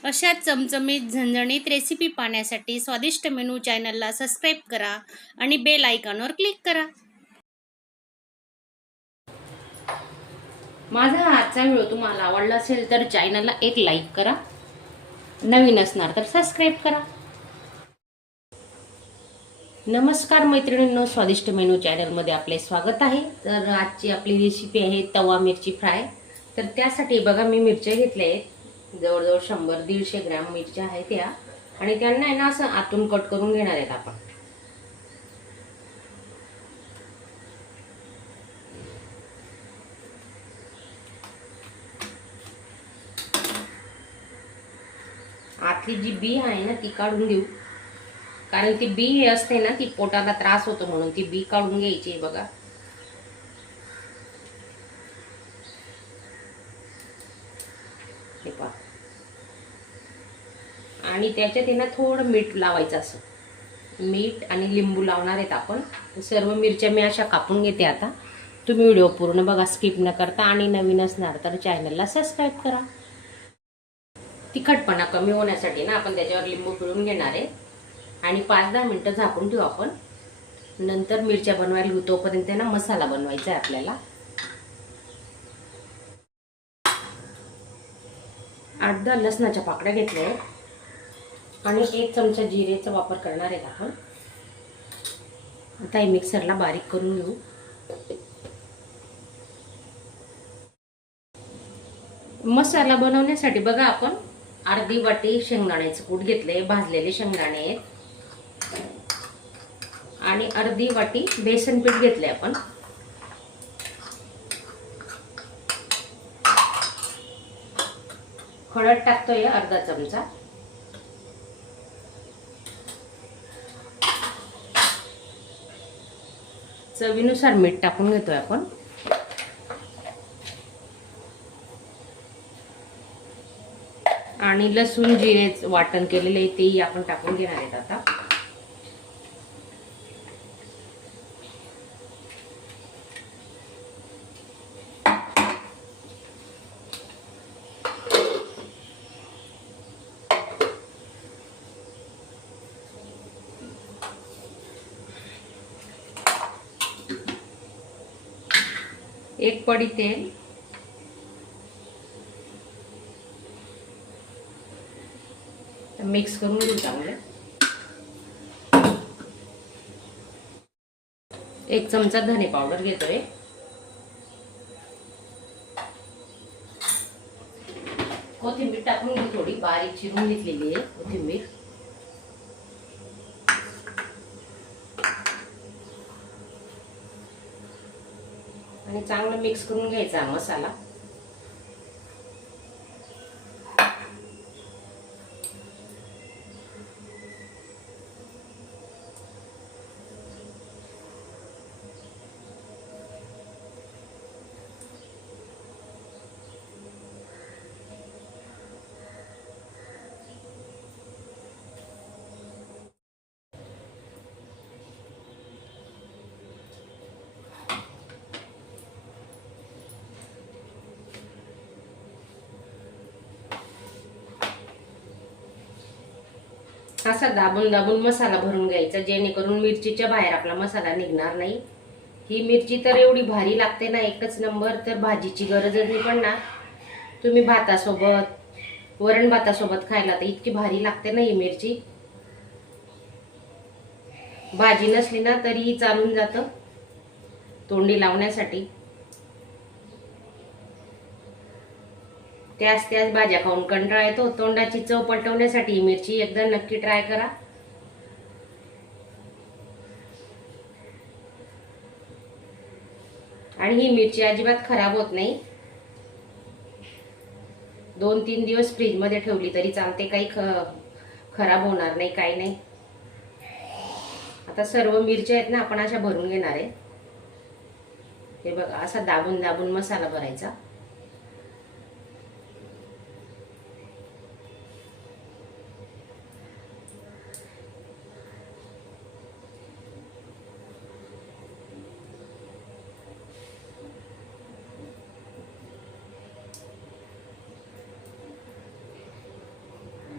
अशा चमचमीत झणझणीत रेसिपी पाहण्यासाठी स्वादिष्ट मेनू चॅनलला सबस्क्राईब करा आणि बेल आयकॉनवर क्लिक करा. माझा आजचा व्हिडिओ तुम्हाला आवडला असेल तर चॅनलला एक लाईक करा, नवीन असणार तर सबस्क्राईब करा. नमस्कार मैत्रिणींनो, स्वादिष्ट मेनू चॅनलमध्ये आपले स्वागत आहे. तर आजची आपली रेसिपी आहे तवा मिरची फ्राय. तर त्यासाठी बघा मी मिरच्या घेतल्या आहेत, जवळजवळ 100-150 ग्रॅम मिरच्या आहेत त्या, आणि त्यांना आहे ना असं आतून कट करून घेणार आहेत आपण. आतली जी बी आहे ना ती काढून घेऊ, कारण ती बी असते ना ती पोटाला त्रास होतो, म्हणून ती बी काढून घ्यायची. बघा हे पहा, आणि त्याच्यात आहे ना थोडं मीठ लावायचं, असं मीठ आणि लिंबू लावणार आहेत आपण. सर्व मिरच्या मी अशा कापून घेते. आता तुम्ही व्हिडिओ पूर्ण बघा, स्किप न करता, आणि नवीन असणार तर चॅनलला सबस्क्राईब करा. तिखटपणा कमी होण्यासाठी ना आपण त्याच्यावर लिंबू पिळून घेणार आहे आणि 5-10 मिनिटं झाकून ठेवू आपण. नंतर मिरच्या बनवायला घेऊ, तोपर्यंत ना मसाला बनवायचा आहे आपल्याला. 8-10 लसणाच्या पाकळ्या घेतल्या आहेत आणि 1 चमचा जिरेचा वापर करणार आहेत आपण. आता हे मिक्सरला बारीक करून घेऊ. मसाला बनवण्यासाठी बघा आपण अर्धी वाटी शेंगदाण्याचे कूट घेतले, भाजलेले शेंगदाणे आहेत, आणि अर्धी वाटी बेसन पीठ घेतले आपण. हळद टाकतोय अर्धा चमचा. चवीनुसार मीठ टाकून घेतोय आपण. आणि लसूण जिरे वाटण केलेले तेही आपण टाकून घेणार आहेत आता. एक पडी तेल, मिक्स करून घेऊ चांगलं. 1 चमचा धने पावडर घेतोय. कोथिंबीर टाकून घेऊ, थोडी बारीक चिरून घेतलेली आहे कोथिंबीर. आणि चांगलं मिक्स करून घ्यायचा मसाला. असा दाबून दाबून मसाला भरून घ्यायचा, जेणेकरून मिरचीच्या बाहेर आपला मसाला निघणार नाही. ही मिरची तर एवढी भारी लागते ना, एकच नंबर. तर भाजीची गरजच नाही पडणार. तुम्ही भातासोबत, वरण भातासोबत खायला तर इतकी भारी लागते ना ही मिरची. भाजी नसली ना तरीही चालून जातं तोंडी लावण्यासाठी. त्याच भाज्या खाऊन कंटाळा येतो. तोंडाची चव पलटवण्यासाठी ही मिरची एकदा नक्की ट्राय करा. आणि ही मिरची अजिबात खराब होत नाही. 2-3 दिवस फ्रीज मध्ये ठेवली तरी चालते, काही खराब होणार नाही, काही नाही. आता सर्व मिरच्या आहेत ना आपण अशा भरून घेणार आहे. हे बघा, असा दाबून दाबून मसाला भरायचा.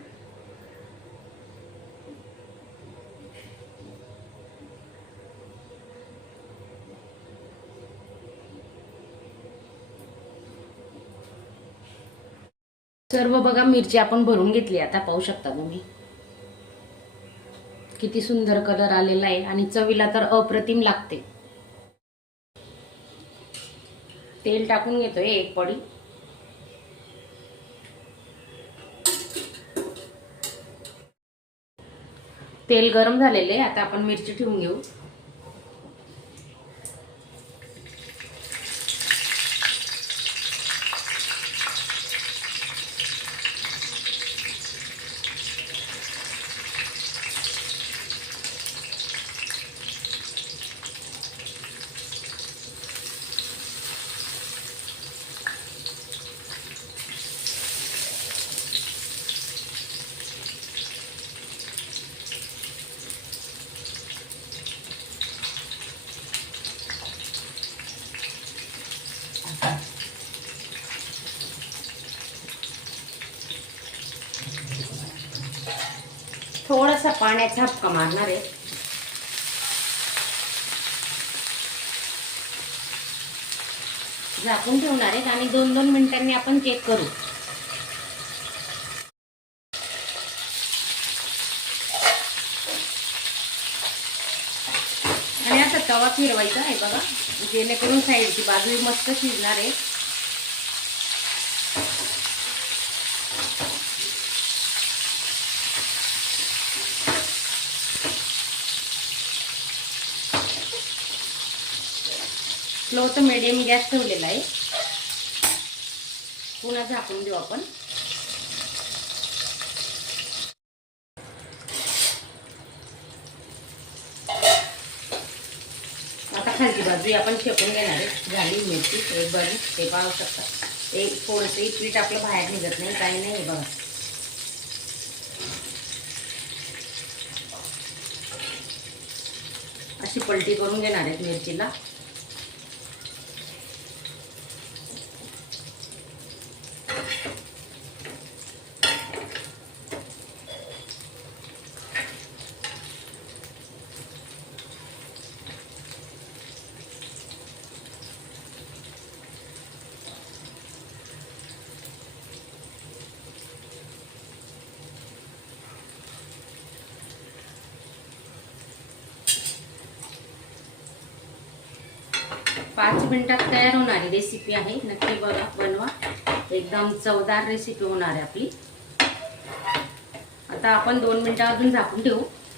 सर्व बघा मिरची आपण भरून घेतली. आता पाहू शकता तुम्ही किती सुंदर कलर आलेला आहे आणि चवीला तर अप्रतिम लागते. तेल टाकून घेतोय 1 पडी. तेल गरम झालेले. आता आपण मिरची ठेवून घेऊ. थोडासा पाण्याचा हपका मारणार आहे. झाकून ठेवणार आहे आणि 2-2 मिनिटांनी आपण चेक करू. आणि आता तवा फिरवायचा आहे बघा, जेणेकरून साईडची बाजू मस्त शिजणार आहे. स्लो तर मीडियम गॅस ठेवलेला आहे. पुन्हा झाकून देऊ आपण. आता खालची बाजू आपण शेकून घेणार आहे. झाली मिरची एक बाजू, ते पाहू शकता. एक थोडंसंही पीठ आपलं बाहेर निघत नाही, काही नाही. हे बघा अशी पलटी करून घेणार आहेत मिरचीला. पाच मिनिटात तयार होणारी रेसिपी आहे. नक्की बघा, बनवा. एकदम चवदार रेसिपी होणार आहे आपली. आता आपण 2 मिनिटं अजून झाकून ठेवू.